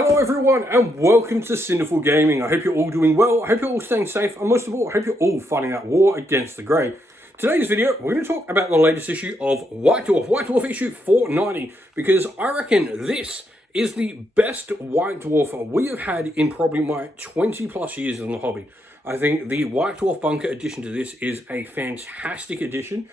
Hello everyone and welcome to Cinderful Gaming. I hope you're all doing well, I hope you're all staying safe, and most of all, I hope you're all fighting that war against the grey. Today's video, we're going to talk about the latest issue of White Dwarf issue 490, because I reckon this is the best White Dwarf we have had in probably my 20 plus years in the hobby. I think the White Dwarf Bunker addition to this is a fantastic addition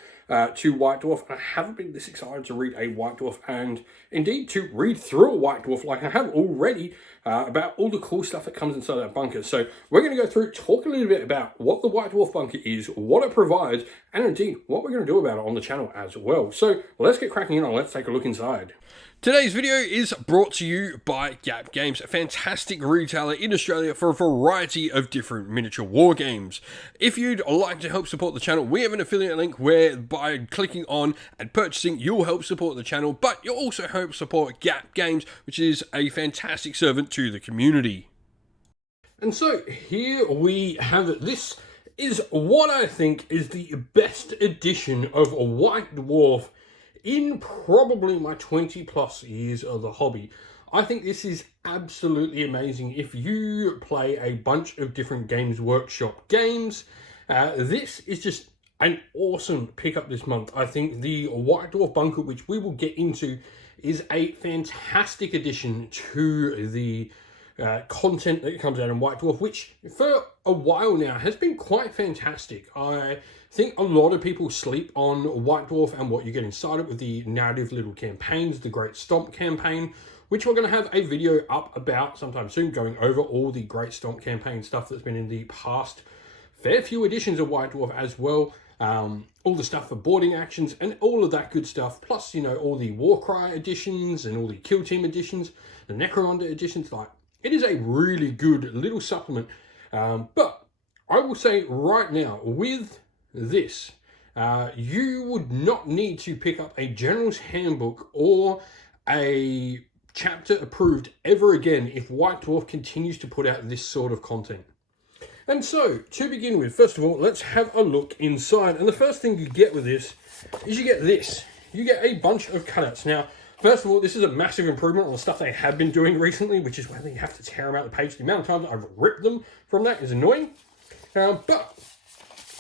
to White Dwarf. I haven't been this excited to read a White Dwarf, and indeed to read through a White Dwarf like I have already about all the cool stuff that comes inside that bunker. So we're going to go through, talk a little bit about what the White Dwarf Bunker is, what it provides, and indeed what we're going to do about it on the channel as well. So let's get cracking in and let's take a look inside. Today's video is brought to you by Gap Games, a fantastic retailer in Australia for a variety of different miniature war games. If you'd like to help support the channel, we have an affiliate link where by clicking on and purchasing, you'll help support the channel, but you'll also help support Gap Games, which is a fantastic servant to the community. And so here we have it. This is what I think is the best edition of a White Dwarf in probably my 20 plus years of the hobby. I think this is absolutely amazing. If you play a bunch of different Games Workshop games, this is just an awesome pickup this month. I think the White Dwarf Bunker, which we will get into, is a fantastic addition to the content that comes out in White Dwarf, which for a while now has been quite fantastic. I think a lot of people sleep on White Dwarf and what you get inside it with the narrative little campaigns, the Great Stomp campaign, which we're going to have a video up about sometime soon, going over all the Great Stomp campaign stuff that's been in the past fair few editions of White Dwarf as well. All the stuff for boarding actions and all of that good stuff, plus, you know, all the Warcry editions and all the Kill Team editions, the Necromunda editions. Like, it is a really good little supplement. But I will say right now, with this, you would not need to pick up a General's Handbook or a chapter approved ever again if White Dwarf continues to put out this sort of content. And so, to begin with, first of all, let's have a look inside. And the first thing you get with this is you get this. You get a bunch of cutouts. Now, first of all, this is a massive improvement on the stuff they have been doing recently, which is where they have to tear them out the page. The amount of times I've ripped them from that is annoying. But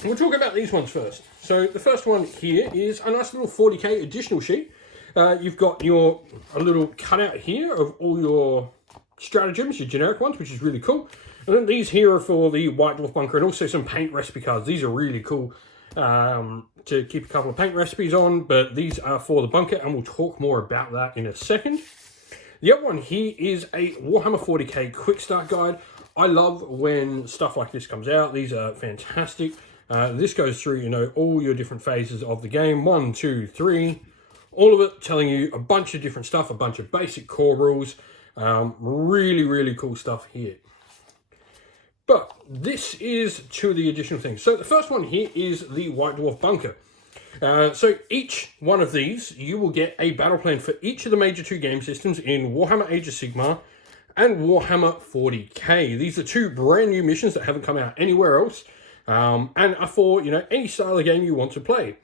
we'll talk about these ones first. So the first one here is a nice little 40k additional sheet. You've got a little cutout here of all your stratagems, your generic ones, which is really cool. And then these here are for the White Dwarf Bunker, and also some paint recipe cards. These are really cool to keep a couple of paint recipes on, but these are for the bunker, and we'll talk more about that in a second. The other one here is a Warhammer 40k quick start guide. I love when stuff like this comes out. These are fantastic. This goes through, you know, all your different phases of the game. 1, 2, 3. All of it telling you a bunch of different stuff, a bunch of basic core rules. Really, really cool stuff here. But this is two of the additional things. So the first one here is the White Dwarf Bunker. So each one of these, you will get a battle plan for each of the major 2 game systems in Warhammer Age of Sigmar and Warhammer 40k. These are 2 brand new missions that haven't come out anywhere else, and are for, you know, any style of game you want to play.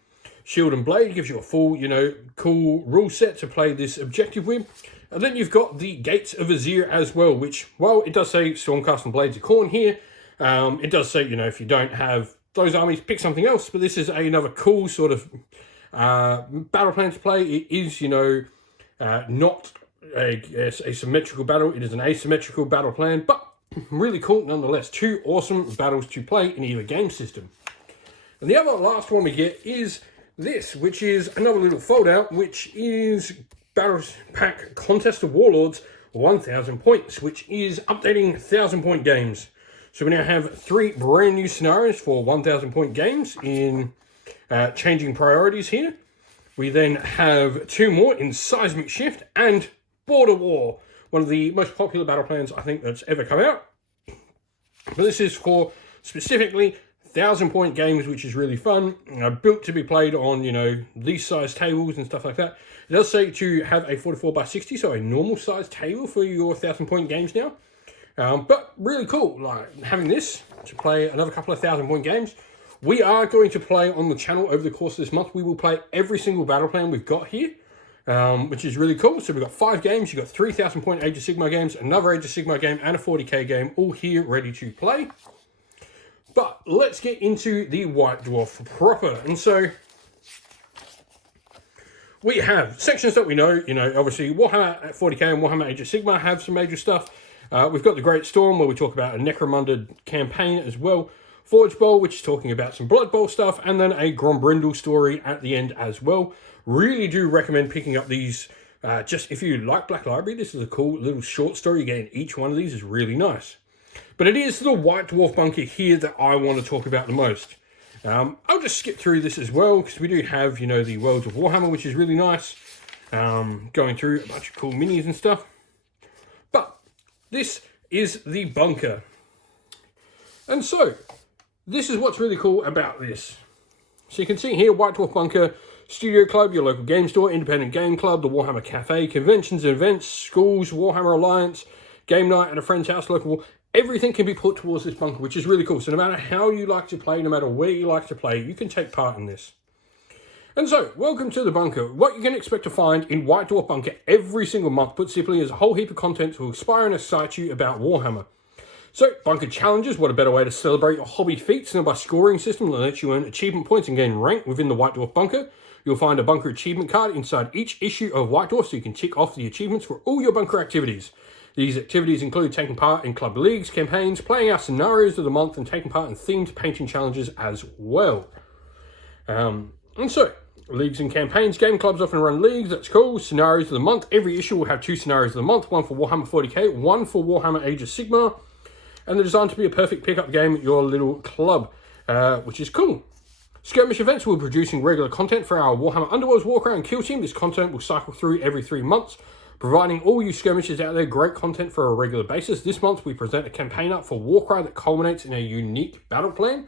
Shield and Blade gives you a full, you know, cool rule set to play this objective with. And then you've got the Gates of Azir as well, which, well, it does say Stormcast and Blades of Khorne here. It does say, you know, if you don't have those armies, pick something else. But this is another cool sort of battle plan to play. It is, you know, not a symmetrical battle. It is an asymmetrical battle plan, but really cool nonetheless. 2 awesome battles to play in either game system. And the other last one we get is this, which is another little fold out, which is Battle Pack Contest of Warlords 1000 points, which is updating 1000 point games. So we now have 3 brand new scenarios for 1000 point games in changing priorities here. We then have 2 more in Seismic Shift and Border War, one of the most popular battle plans I think that's ever come out. But this is for specifically 1000 point games, which is really fun. Built to be played on, you know, these size tables and stuff like that. It does say to have a 44x60, so a normal size table for your 1000 point games now. But really cool, like having this to play another couple of 1000 point games. We are going to play on the channel over the course of this month. We will play every single battle plan we've got here. which is really cool. So we've got 5 games. You've got 3,000 point Age of Sigmar games, another Age of Sigmar game, and a 40k game, all here ready to play. But let's get into the White Dwarf proper. And so we have sections that we know, obviously Warhammer 40k and Warhammer Age of Sigmar have some major stuff. We've got the Great Storm, where we talk about a Necromunda campaign as well. Forge Bowl, which is talking about some Blood Bowl stuff, and then a Grombrindle story at the end as well. Really do recommend picking up these. Just if you like Black Library, this is a cool little short story you get in each one of these. Is really nice. But it is the White Dwarf bunker here that I want to talk about the most. I'll just skip through this as well, because we do have, the Worlds of Warhammer, which is really nice. Going through a bunch of cool minis and stuff. But this is the bunker. And so, this is what's really cool about this. So you can see here, White Dwarf Bunker, Studio Club, your local game store, independent game club, the Warhammer Cafe, conventions and events, schools, Warhammer Alliance, game night at a friend's house, local. Everything can be put towards this bunker, which is really cool. So no matter how you like to play, no matter where you like to play, you can take part in this. And so, welcome to the bunker. What you can expect to find in White Dwarf Bunker every single month, put simply, is a whole heap of content to inspire and excite you about Warhammer. So, bunker challenges, what a better way to celebrate your hobby feats than by scoring system that lets you earn achievement points and gain rank within the White Dwarf Bunker. You'll find a bunker achievement card inside each issue of White Dwarf, so you can tick off the achievements for all your bunker activities. These activities include taking part in club leagues, campaigns, playing out scenarios of the month, and taking part in themed painting challenges as well. And so, leagues and campaigns, game clubs often run leagues, that's cool. Scenarios of the month, every issue will have 2 scenarios of the month, one for Warhammer 40k, one for Warhammer Age of Sigmar. And they're designed to be a perfect pickup game at your little club, which is cool. Skirmish events will be producing regular content for our Warhammer Underworlds, Warcry and Kill team. This content will cycle through every 3 months, providing all you skirmishers out there great content for a regular basis. This month we present a campaign up for Warcry that culminates in a unique battle plan.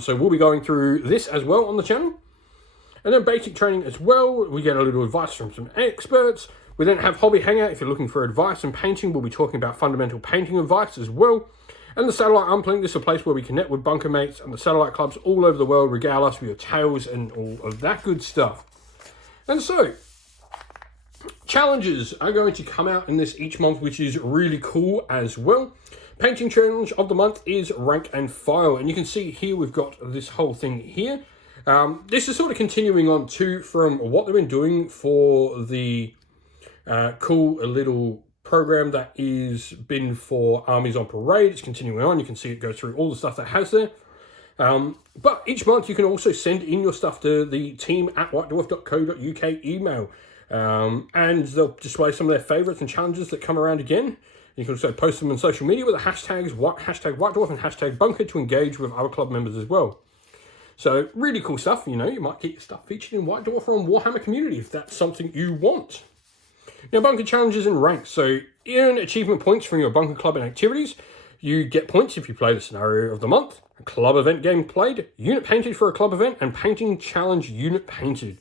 So we'll be going through this as well on the channel. And then basic training as well. We get a little advice from some experts. We then have Hobby Hangout. If you're looking for advice on painting, we'll be talking about fundamental painting advice as well. And the Satellite Uplink, this is a place where we connect with bunker mates and the satellite clubs all over the world, regale us with your tales and all of that good stuff. And so, challenges are going to come out in this each month, which is really cool as well. Painting challenge of the month is Rank and File. And you can see here we've got this whole thing here. This is sort of continuing on too from what they've been doing for the cool little program that is been for Armies on Parade. It's continuing on. You can see it go through all the stuff that has there. But each month you can also send in your stuff to the team at whitedwarf.co.uk email. And they'll display some of their favourites and challenges that come around again. You can also post them on social media with the hashtags hashtag White Dwarf and hashtag Bunker to engage with other club members as well. So really cool stuff. You might get your stuff featured in White Dwarf or on Warhammer Community if that's something you want. Now, bunker challenges and ranks. So, earn achievement points from your bunker club and activities. You get points if you play the scenario of the month, a club event game played, unit painted for a club event, and painting challenge unit painted.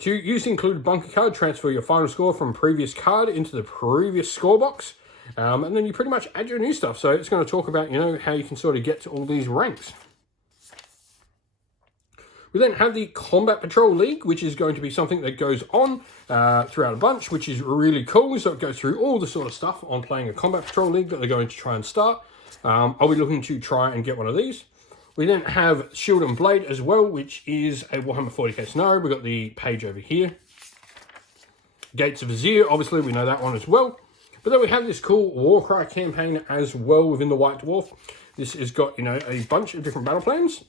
To use the included bunker card, transfer your final score from previous card into the previous score box. And then you pretty much add your new stuff. So, it's going to talk about, how you can sort of get to all these ranks. We then have the Combat Patrol League, which is going to be something that goes on throughout a bunch, which is really cool. So it goes through all the sort of stuff on playing a Combat Patrol League that they're going to try and start. I'll be looking to try and get one of these. We then have Shield and Blade as well, which is a Warhammer 40k scenario. We've got the page over here. Gates of Azir, obviously we know that one as well. But then we have this cool Warcry campaign as well within the White Dwarf. This has got, a bunch of different battle plans.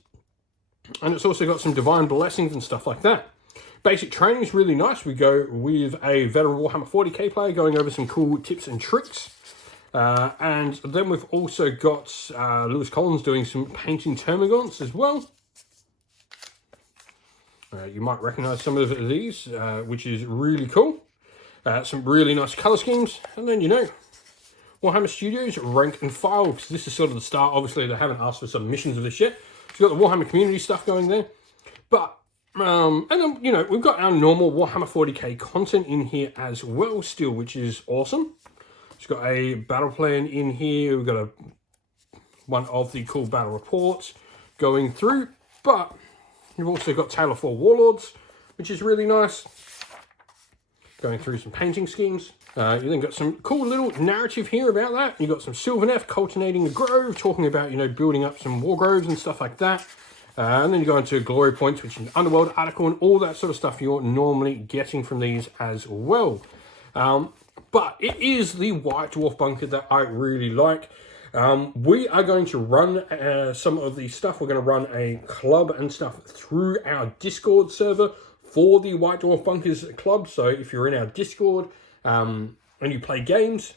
And it's also got some divine blessings and stuff like that. Basic training is really nice. We go with a veteran Warhammer 40k player going over some cool tips and tricks. And then we've also got Lewis Collins doing some painting termagants as well. You might recognize some of these, which is really cool. Some really nice color schemes. And then, Warhammer Studios, Rank and File. Because this is sort of the start. Obviously, they haven't asked for some missions of this yet. We've got the Warhammer community stuff going there. But, and then, we've got our normal Warhammer 40k content in here as well still, which is awesome. It's got a battle plan in here. We've got one of the cool battle reports going through. But you've also got Tale of Four Warlords, which is really nice. going through some painting schemes. You then got some cool little narrative here about that. You got some Sylvaneth cultivating a grove, talking about, you know, building up some war groves and stuff like that. And then you go into glory points, which is an underworld article and all that sort of stuff you're normally getting from these as well. But it is the White Dwarf bunker that I really like. We are going to run some of the stuff. We're going to run a club and stuff through our Discord server for the White Dwarf Bunkers Club. So if you're in our Discord and you play games,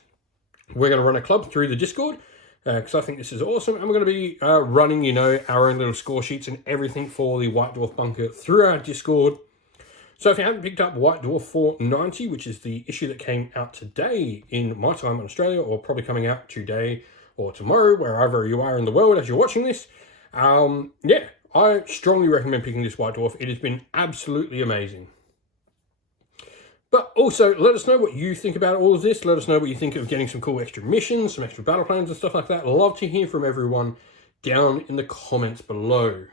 we're going to run a club through the Discord because I think this is awesome. And we're going to be running, you know, our own little score sheets and everything for the White Dwarf Bunker through our Discord. So if you haven't picked up White Dwarf 490, which is the issue that came out today in my time in Australia, or probably coming out today or tomorrow, wherever you are in the world as you're watching this, yeah, I strongly recommend picking this White Dwarf. It has been absolutely amazing. But also, let us know what you think about all of this. Let us know what you think of getting some cool extra missions, some extra battle plans and stuff like that. I'd love to hear from everyone down in the comments below.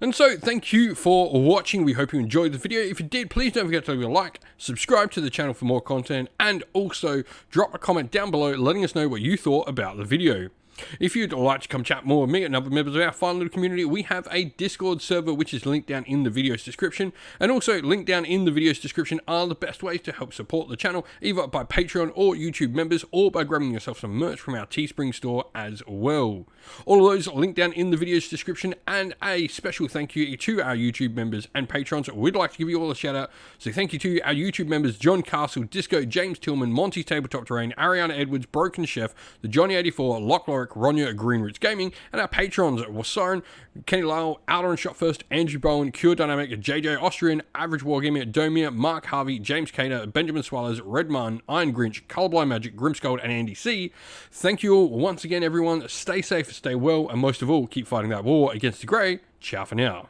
And so, thank you for watching. We hope you enjoyed the video. If you did, please don't forget to leave a like, subscribe to the channel for more content, and also drop a comment down below letting us know what you thought about the video. If you'd like to come chat more with me and other members of our fun little community, we have a Discord server which is linked down in the video's description, and also linked down in the video's description are the best ways to help support the channel, either by Patreon or YouTube members, or by grabbing yourself some merch from our Teespring store as well. All of those linked down in the video's description, and a special thank you to our YouTube members and patrons. We'd like to give you all a shout out, so thank you to our YouTube members John Castle, Disco, James Tillman, Monty Tabletop Terrain, Ariana Edwards, Broken Chef, the Johnny84, Lock Lorick, Ronya, Greenroots Gaming, and our patrons Wasaren, Kenny Lyle, Outer and Shot First, Andrew Bowen, Cure Dynamic, JJ Austrian, Average Wargamer, Domir, Mark Harvey, James Cater, Benjamin Swallows, Redman, Iron Grinch, Colorblind Magic, Grimscold, and Andy C. Thank you all once again, everyone. Stay safe, stay well, and most of all, keep fighting that war against the grey. Ciao for now.